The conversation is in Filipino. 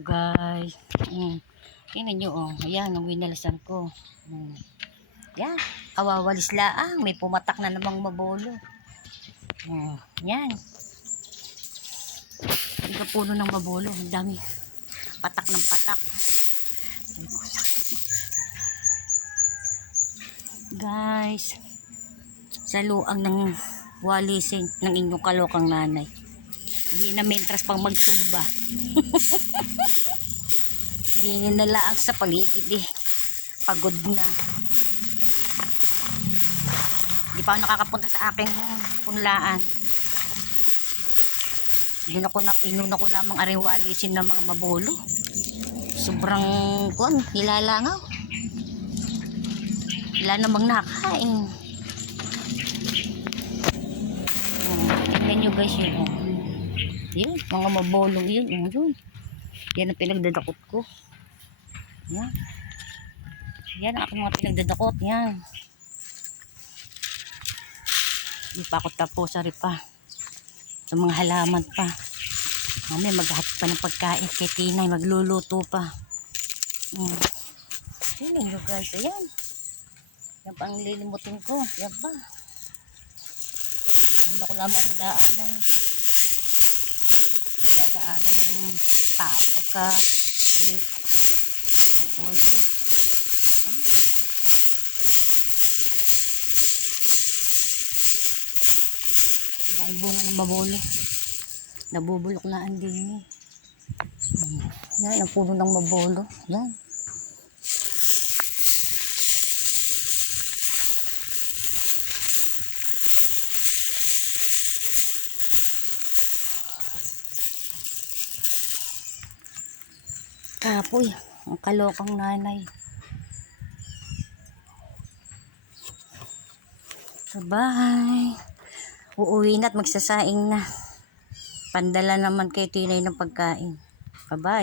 Guys. Tingnan nyo, oh. Ayan, ang winalasan ko. Yan. Kawawalis laang. May pumatak na namang mabolo. Yan. Ang kapuno ng mabolo. Ang dami. Patak ng patak. Guys. Sa luang ng walisin ng inyong kalokang nanay. Hindi na mentras pang magsumba. Hindi na laang sa paligid eh. Pagod na. Hindi pa ako nakakapunta sa aking punlaan. Inuna ko lamang aring walisin ng mga mabolo. Sobrang nilalangaw. Wala namang nakain. Tingnan nyo guys yun. Yun, mga mabolong yun. Yan ang pinagdadakot ko. Yan. Yan ang aking mga pinagdadakot. Yan. Hindi pa ako tapos. Sari pa. Sa mga halaman pa. Mamaya maghahatid pa ng pagkain kay Tinay. Magluluto pa. Tingnan nyo guys. Ayan. Yan pa ang lilimutin ko. Yan pa. Hindi ko lamang ang daanan. Yung dadaanan ng tao pagka dahil bunga ng mabolo nabubulok na ang din yan ang puno ng mabolo yan. Kapoy, ang kalokang nanay. Bye. Uuwi na at magsasaing na. Pandala naman kay Tinay ng pagkain. Bye-bye.